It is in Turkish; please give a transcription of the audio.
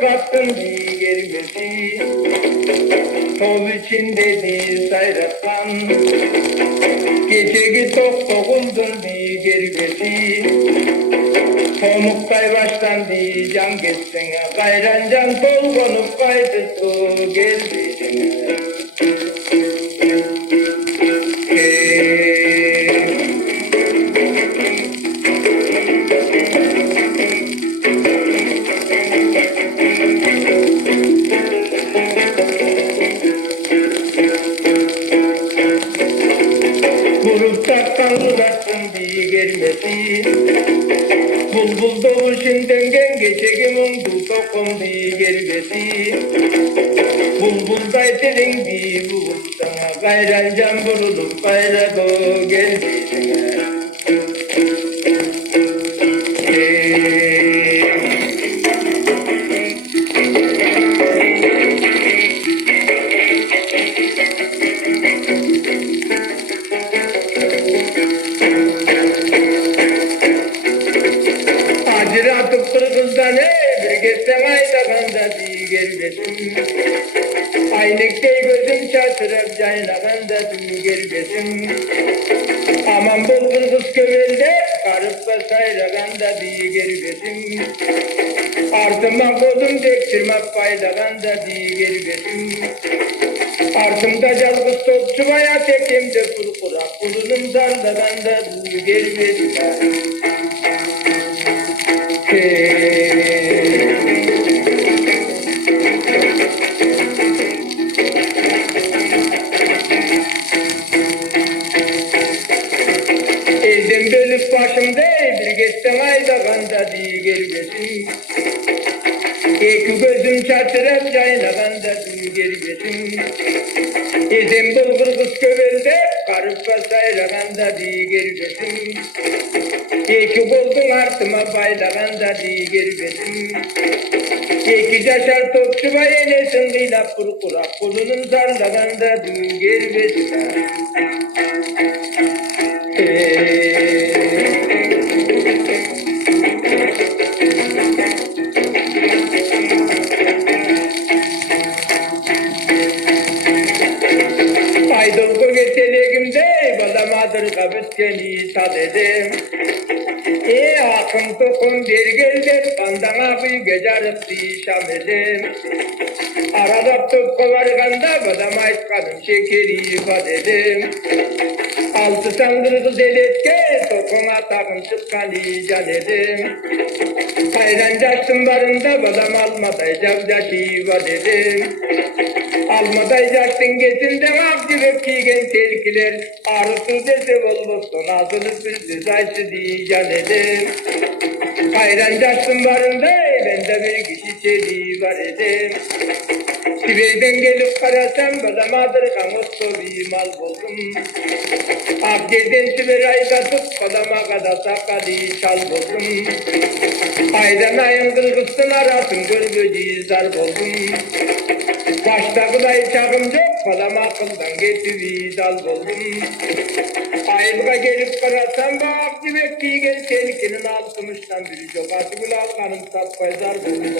kattın bir gelmesi, toz içinde bir sayratan, geceki tok dokuldun bir gelmesi, tomuktay baştan bir can geçsene, gayran can tol konup kaydı tu gelmesine. Gruptaktan uzattın bir gelmesi, bulbul doğuşundan geçegim oldu tokun bir gelmesi, bulbulday dilin bir buluttan gayran can vurulup gayradı gelmesine. Acır atıp kırgızdan bir geçsem aylaganda bir gelmesin. Aylıkta gözüm çatırıp caynaganda bir gelmesin. Aman bol kırgız kövelde karıp da sayraganda bir gelmesin. Artıma kodum dektirmek paylaganda bir gelmesin. Artımda calgız topçu baya tekimde kurkura, kulunum darlaganda bir gelmesin. Elden bölüp başımda bir geçten aydaganda diye gelmesin. İki gözüm çatırıp caynaganda diye gelmesin. Elden bulgur kız kövelde karıp sayraganda diye gelmesin. İki koldun artıma baylaganda diye gelmesin. İki caşar topçu bayenesin kıylap kurkura, kulunun sarlaganda diye gelmesin. Aydolgu getelegimde balamadır kabütkeni sadedim. Akım tokum bir geldim, kandana bir gecarıp dişam edim. Arada tıpkı varganda balamayt kadın şekeri ifade edim. Altı sandırgı deletke tokuma takım çıkkali can edim. Hayrancaştım barında balam almaday cavcaşı ifade edim. Almaday caştın geçinde akcılık kiygen telkiler, ağrısı dese olmuşsun azılık bir düzaysı dican edim. Hayrancaştım barında bende bir kişi çeliği var edim. Siveyden gelip karasam balamadır kamustu bir mal buldum. Akçeden siverayı katıp kalama kadar sakali çal buldum. Aydan ayın kırgıstın arasın gölgeci zar buldum. Başta kılay çakım yok kalama akıldan getiri dal buldum. Ayılga gelip karasam bak dibek giygen telkinin altmıştan biri çok. Atıgül almanın sapkay zar buldum.